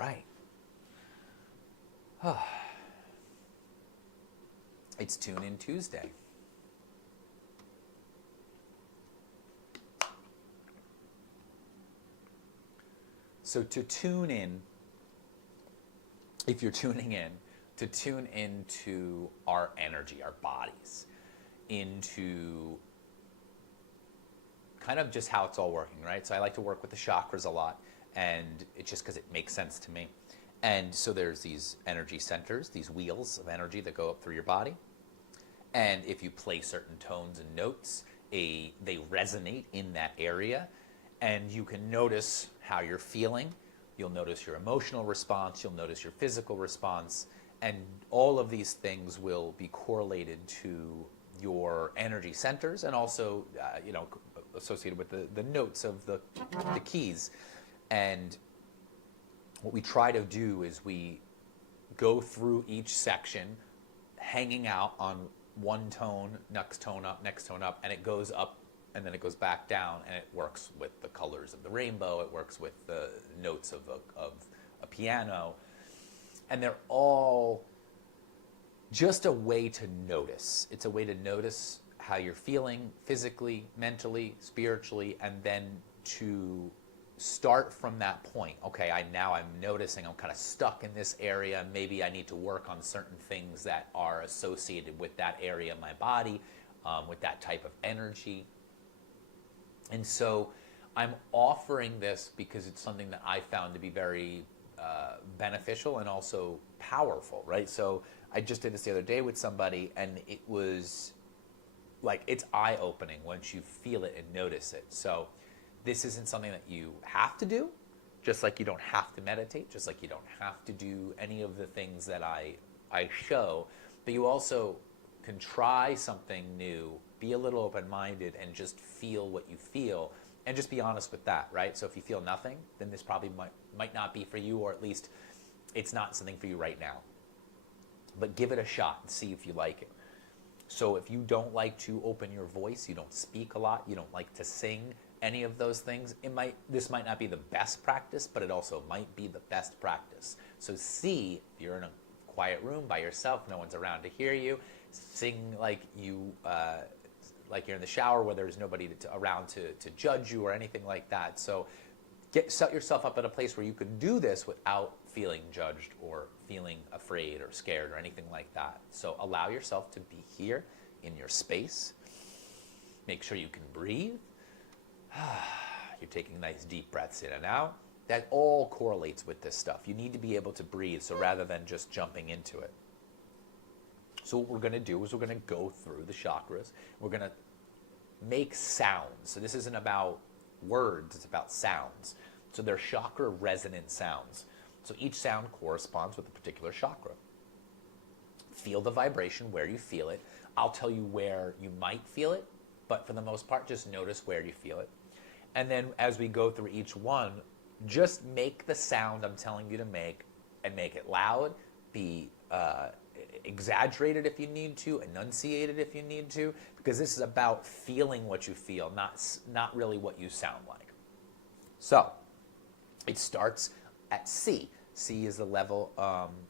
right. It's Tune In Tuesday. So to tune in, if you're tuning in, to tune into our energy, our bodies, into kind of just how it's all working, right? So I like to work with the chakras a lot, and it's just because it makes sense to me. And so there's these energy centers, these wheels of energy that go up through your body. And if you play certain tones and notes, they resonate in that area, and you can notice how you're feeling. You'll notice your emotional response, you'll notice your physical response, and all of these things will be correlated to your energy centers, and also associated with the notes of the keys. And what we try to do is we go through each section hanging out on one tone, next tone up, and it goes up and then it goes back down, and it works with the colors of the rainbow, it works with the notes of a piano, and they're all just a way to notice. It's a way to notice how you're feeling physically, mentally, spiritually, and then to start from that point. Okay, I'm noticing I'm kind of stuck in this area. Maybe I need to work on certain things that are associated with that area of my body, with that type of energy. And so I'm offering this because it's something that I found to be very beneficial and also powerful, right? So I just did this the other day with somebody, and it was like, it's eye-opening once you feel it and notice it. So this isn't something that you have to do, just like you don't have to meditate, just like you don't have to do any of the things that I show, but you also can try something new, be a little open-minded, and just feel what you feel, and just be honest with that, right? So if you feel nothing, then this probably might not be for you, or at least it's not something for you right now. But give it a shot and see if you like it. So if you don't like to open your voice, you don't speak a lot, you don't like to sing, any of those things, this might not be the best practice, but it also might be the best practice. So see, if you're in a quiet room by yourself, no one's around to hear you, sing like you're in the shower where there's nobody around to judge you or anything like that. So set yourself up at a place where you can do this without feeling judged or feeling afraid or scared or anything like that. So allow yourself to be here in your space. Make sure you can breathe. You're taking nice deep breaths in and out. That all correlates with this stuff. You need to be able to breathe, so rather than just jumping into it. So what we're going to do is we're going to go through the chakras. We're going to make sounds. So this isn't about words, it's about sounds. So they're chakra resonant sounds. So each sound corresponds with a particular chakra. Feel the vibration where you feel it. I'll tell you where you might feel it, but for the most part, just notice where you feel it. And then as we go through each one, just make the sound I'm telling you to make, and make it loud, be exaggerated if you need to, enunciated if you need to, because this is about feeling what you feel, not really what you sound like. So it starts at C. C is the level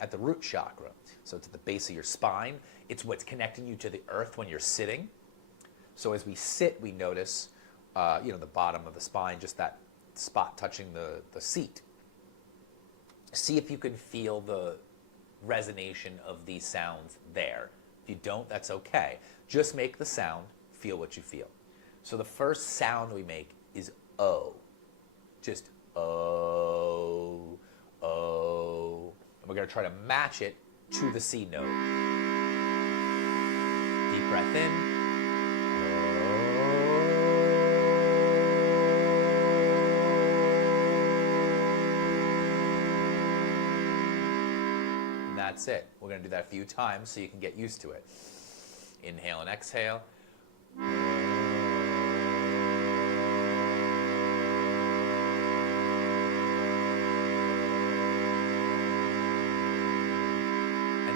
at the root chakra. So it's at the base of your spine. It's what's connecting you to the earth when you're sitting. So as we sit, we notice the bottom of the spine, just that spot touching the seat. See if you can feel the resonation of these sounds there. If you don't, that's okay. Just make the sound, feel what you feel. So the first sound we make is O. Just O, O. And we're going to try to match it to the C note. Deep breath in. That's it. We're going to do that a few times so you can get used to it. Inhale and exhale. And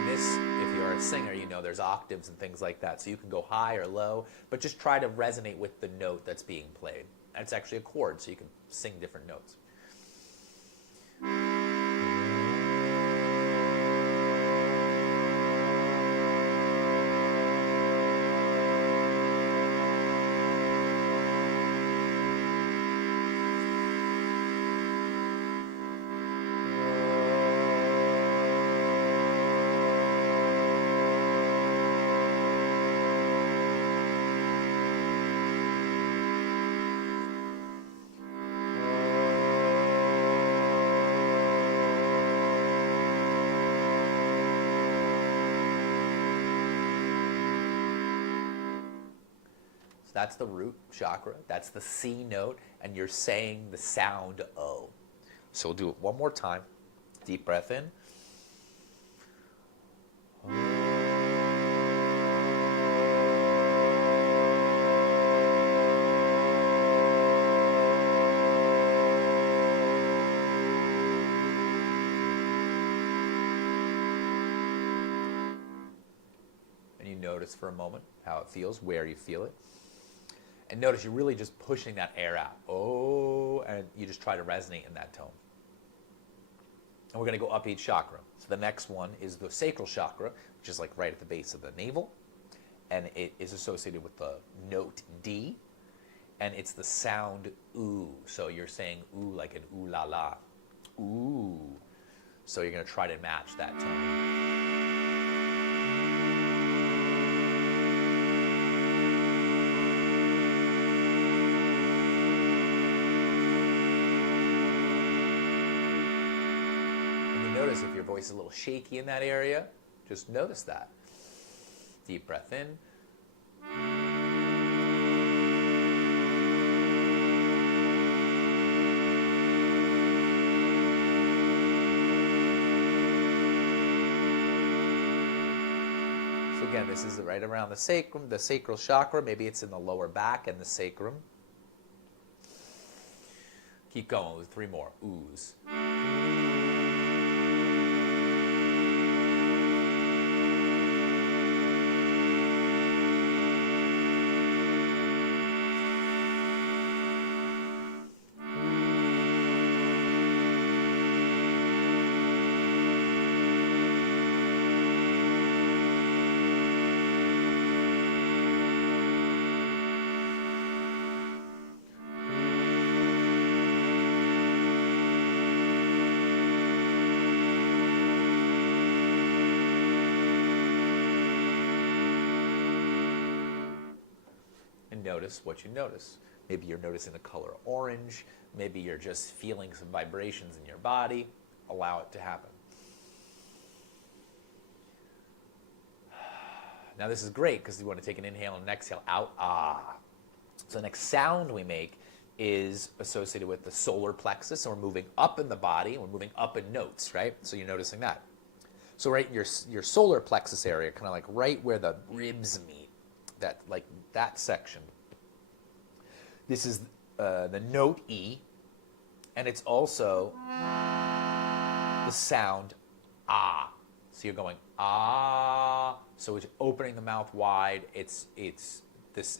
this, if you're a singer, you know there's octaves and things like that. So you can go high or low, but just try to resonate with the note that's being played. And it's actually a chord, so you can sing different notes. That's the root chakra. That's the C note, and you're saying the sound O. So we'll do it one more time. Deep breath in. And you notice for a moment how it feels, where you feel it. And notice you're really just pushing that air out. Oh, and you just try to resonate in that tone. And we're going to go up each chakra. So the next one is the sacral chakra, which is like right at the base of the navel. And it is associated with the note D. And it's the sound ooh. So you're saying ooh like an ooh la la. Ooh. So you're going to try to match that tone. Notice if your voice is a little shaky in that area, just notice that. Deep breath in. So again, this is right around the sacrum, the sacral chakra. Maybe it's in the lower back and the sacrum. Keep going with 3 more. Oohs. Notice what you notice. Maybe you're noticing the color orange. Maybe you're just feeling some vibrations in your body. Allow it to happen. Now this is great because you want to take an inhale and an exhale out. Ah. So the next sound we make is associated with the solar plexus. So we're moving up in the body and we're moving up in notes, right? So you're noticing that. So right in your solar plexus area, kind of like right where the ribs meet, that section. This is the note E, and it's also the sound ah. So you're going ah. So it's opening the mouth wide. This is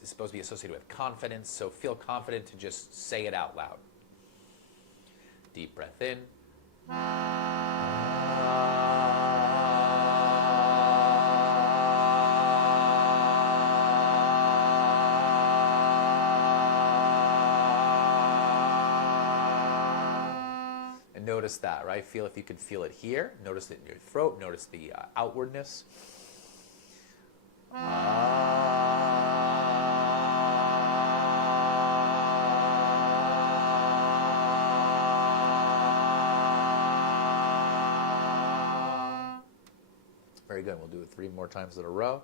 supposed to be associated with confidence. So feel confident to just say it out loud. Deep breath in. Notice that, right? Feel if you can feel it here. Notice it in your throat. Notice the outwardness. Very good. We'll do it 3 more times in a row.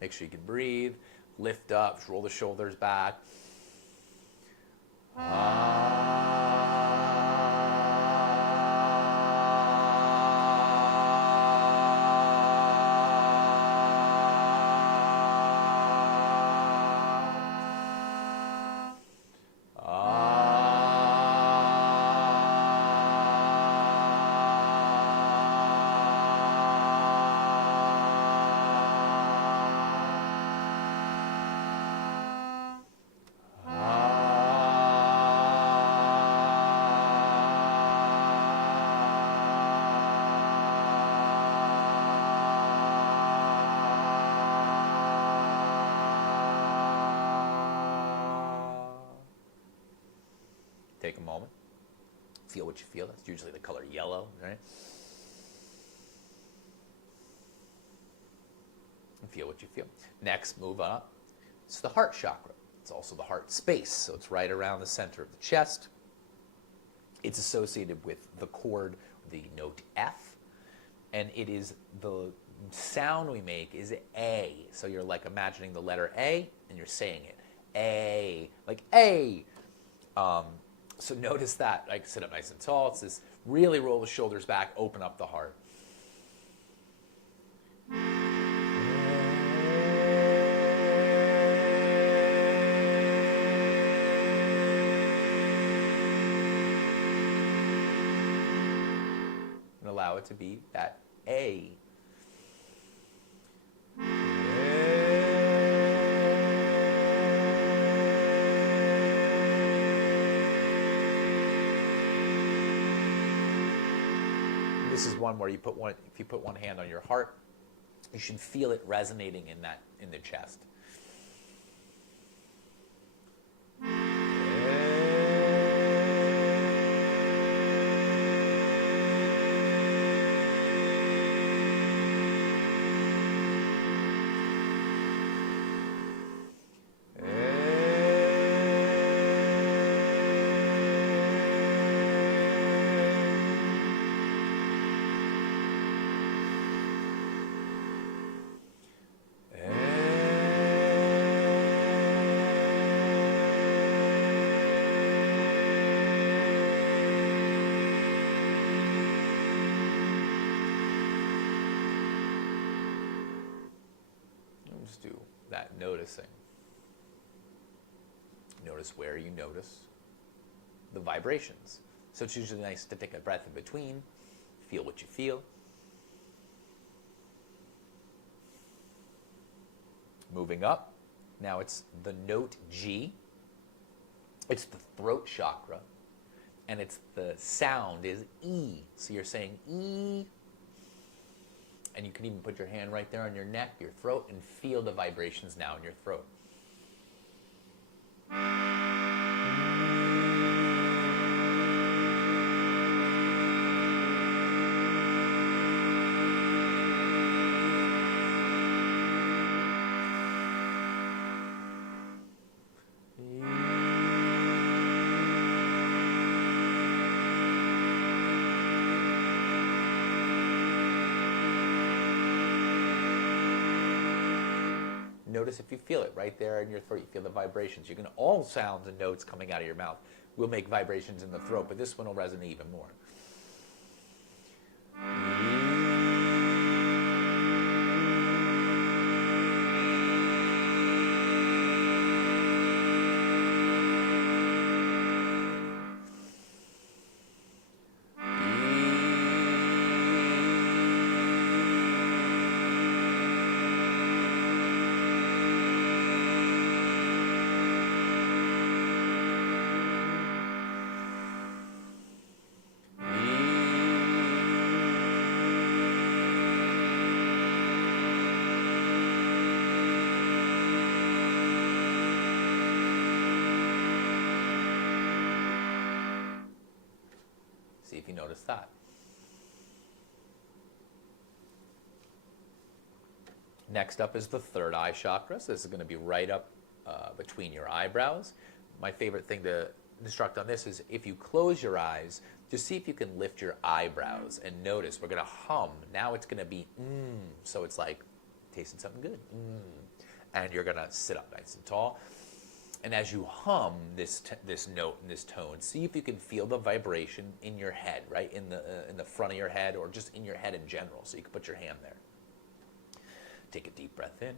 Make sure you can breathe. Lift up. Roll the shoulders back. Take a moment. Feel what you feel. That's usually the color yellow, right? And feel what you feel. Next, move up. It's the heart chakra. It's also the heart space, so it's right around the center of the chest. It's associated with the chord, the note F, and it is the sound we make is A. So you're like imagining the letter A, and you're saying it. A, like A. So notice that, like sit up nice and tall. It's this really roll the shoulders back, open up the heart. And allow it to be that A. This is one where if you put one hand on your heart, you should feel it resonating in the chest. Just do that noticing. Notice where you notice the vibrations. So it's usually nice to take a breath in between, feel what you feel. Moving up, now it's the note G. It's the throat chakra, and the sound is E. So you're saying E. And you can even put your hand right there on your neck, your throat, and feel the vibrations now in your throat. Notice if you feel it right there in your throat. You feel the vibrations. You can all sounds and notes coming out of your mouth will make vibrations in the throat, but this one will resonate even more. See if you notice that. Next up is the third eye chakra. So this is going to be right up between your eyebrows. My favorite thing to instruct on this is if you close your eyes, just see if you can lift your eyebrows and notice. We're going to hum. Now it's going to be so it's like tasting something good. And you're going to sit up nice and tall. And as you hum this note and this tone, see if you can feel the vibration in your head, right? In the front of your head, or just in your head in general. So you can put your hand there. Take a deep breath in.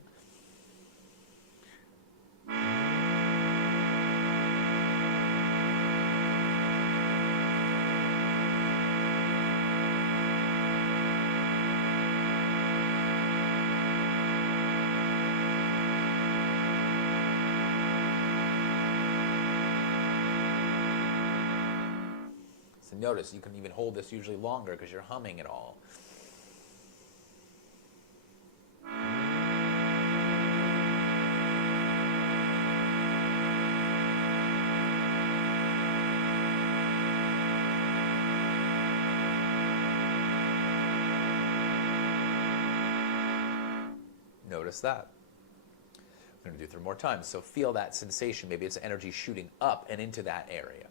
So notice you can even hold this usually longer because you're humming it all. Notice that. We're going to do 3 more times. So feel that sensation. Maybe it's energy shooting up and into that area.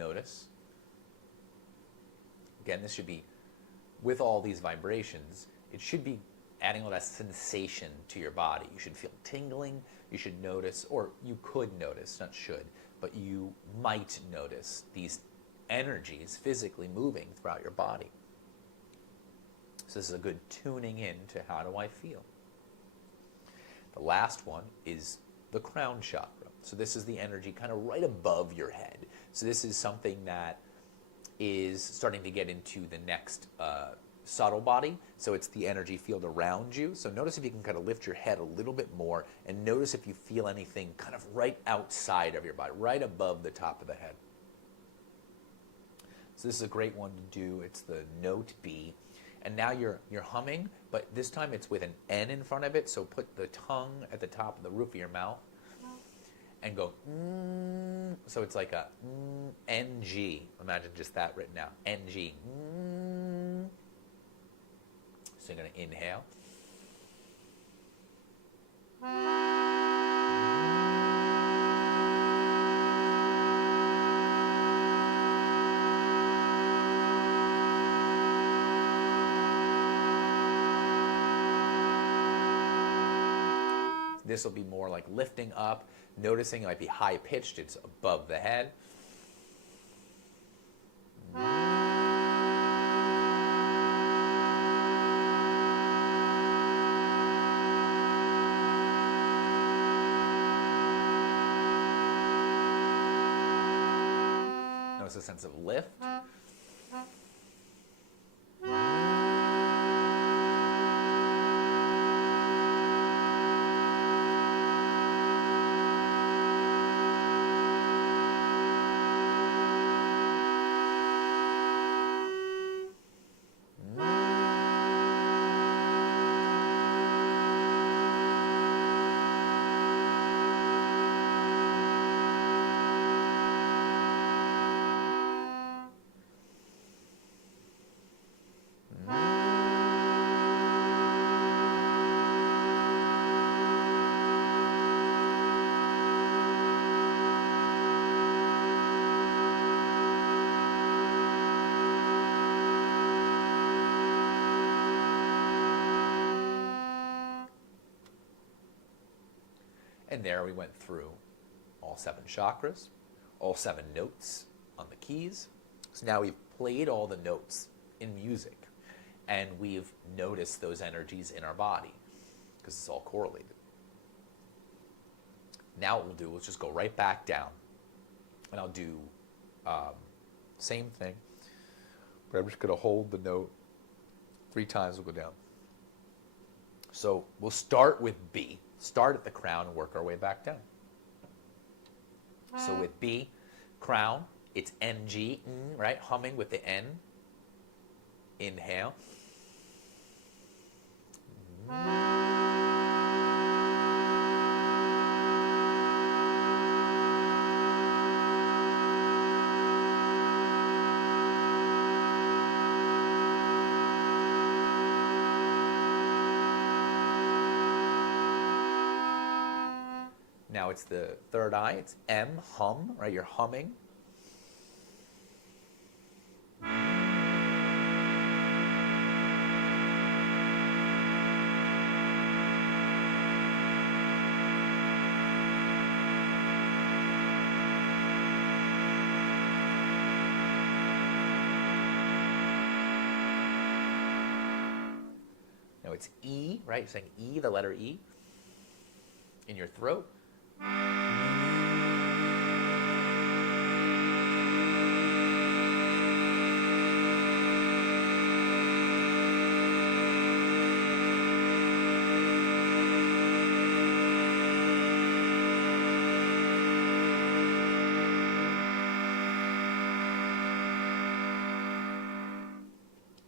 notice. Again, this should be, with all these vibrations, it should be adding all that sensation to your body. You should feel tingling. You should notice, or you could notice, not should, but you might notice these energies physically moving throughout your body. So this is a good tuning in to how do I feel. The last one is the crown chakra. So this is the energy kind of right above your head. So this is something that is starting to get into the next subtle body. So it's the energy field around you. So notice if you can kind of lift your head a little bit more, and notice if you feel anything kind of right outside of your body, right above the top of the head. So this is a great one to do. It's the note B. And now you're humming, but this time it's with an N in front of it. So put the tongue at the top of the roof of your mouth and go, so it's like a NG. Imagine just that written out, NG. So you're going to inhale. This will be more like lifting up, noticing it might be high pitched, it's above the head. Notice a sense of lift. And there we went through all 7 chakras, all 7 notes on the keys. So now we've played all the notes in music, and we've noticed those energies in our body, because it's all correlated. Now what we'll do is just go right back down, and I'll do same thing, but I'm just going to hold the note 3 times, we'll go down. So we'll start with B. Start at the crown and work our way back down. So with B, crown, it's NG, right? Humming with the N. Inhale. Now it's the third eye, it's M, hum, right? You're humming. Now it's E, right? You're saying E, the letter E, in your throat.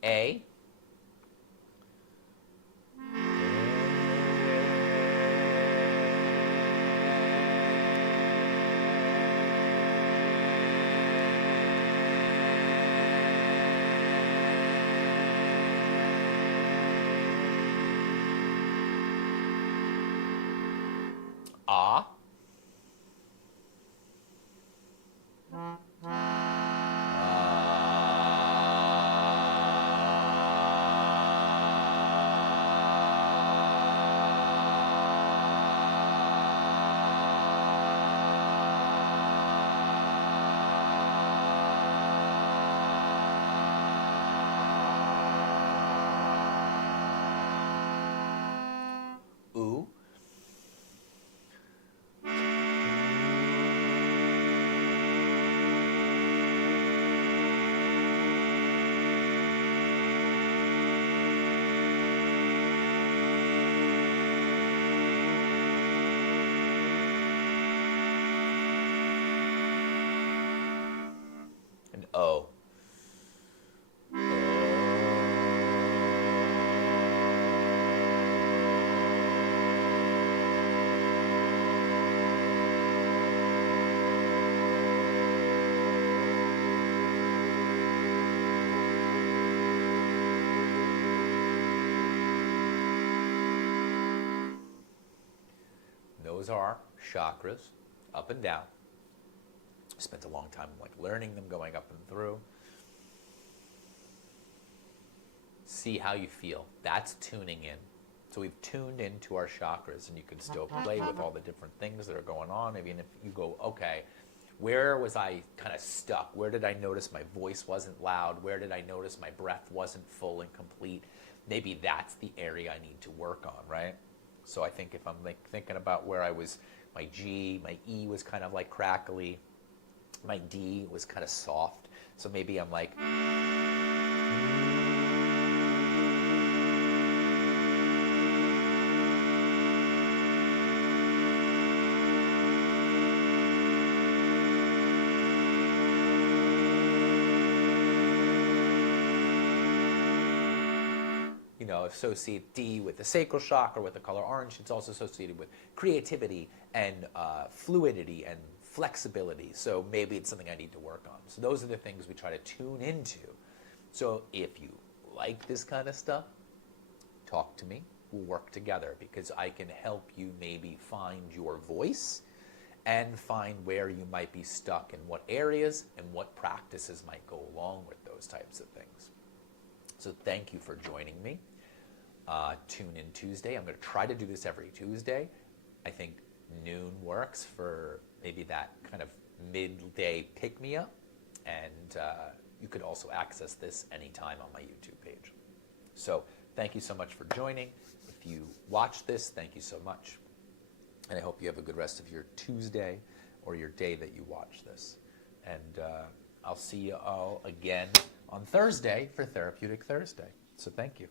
A. Ah. O. Those are chakras, up and down. Spent a long time like learning them, going up and through. See how you feel. That's tuning in. So we've tuned into our chakras, and you can still play with all the different things that are going on. Even if you go, okay, where was I kind of stuck? Where did I notice my voice wasn't loud? Where did I notice my breath wasn't full and complete? Maybe that's the area I need to work on, right? So I think if I'm like thinking about where I was, my G, my E was kind of like crackly, my D was kind of soft. So maybe I'm like, you know, associate D with the sacral chakra, with the color orange. It's also associated with creativity and fluidity and flexibility. So maybe it's something I need to work on. So those are the things we try to tune into. So if you like this kind of stuff, talk to me. We'll work together, because I can help you maybe find your voice and find where you might be stuck in what areas, and what practices might go along with those types of things. So thank you for joining me. Tune in Tuesday. I'm going to try to do this every Tuesday. I think noon works for maybe that kind of midday pick-me-up. And you could also access this anytime on my YouTube page. So thank you so much for joining. If you watch this, thank you so much. And I hope you have a good rest of your Tuesday or your day that you watch this. And I'll see you all again on Thursday for Therapeutic Thursday. So thank you.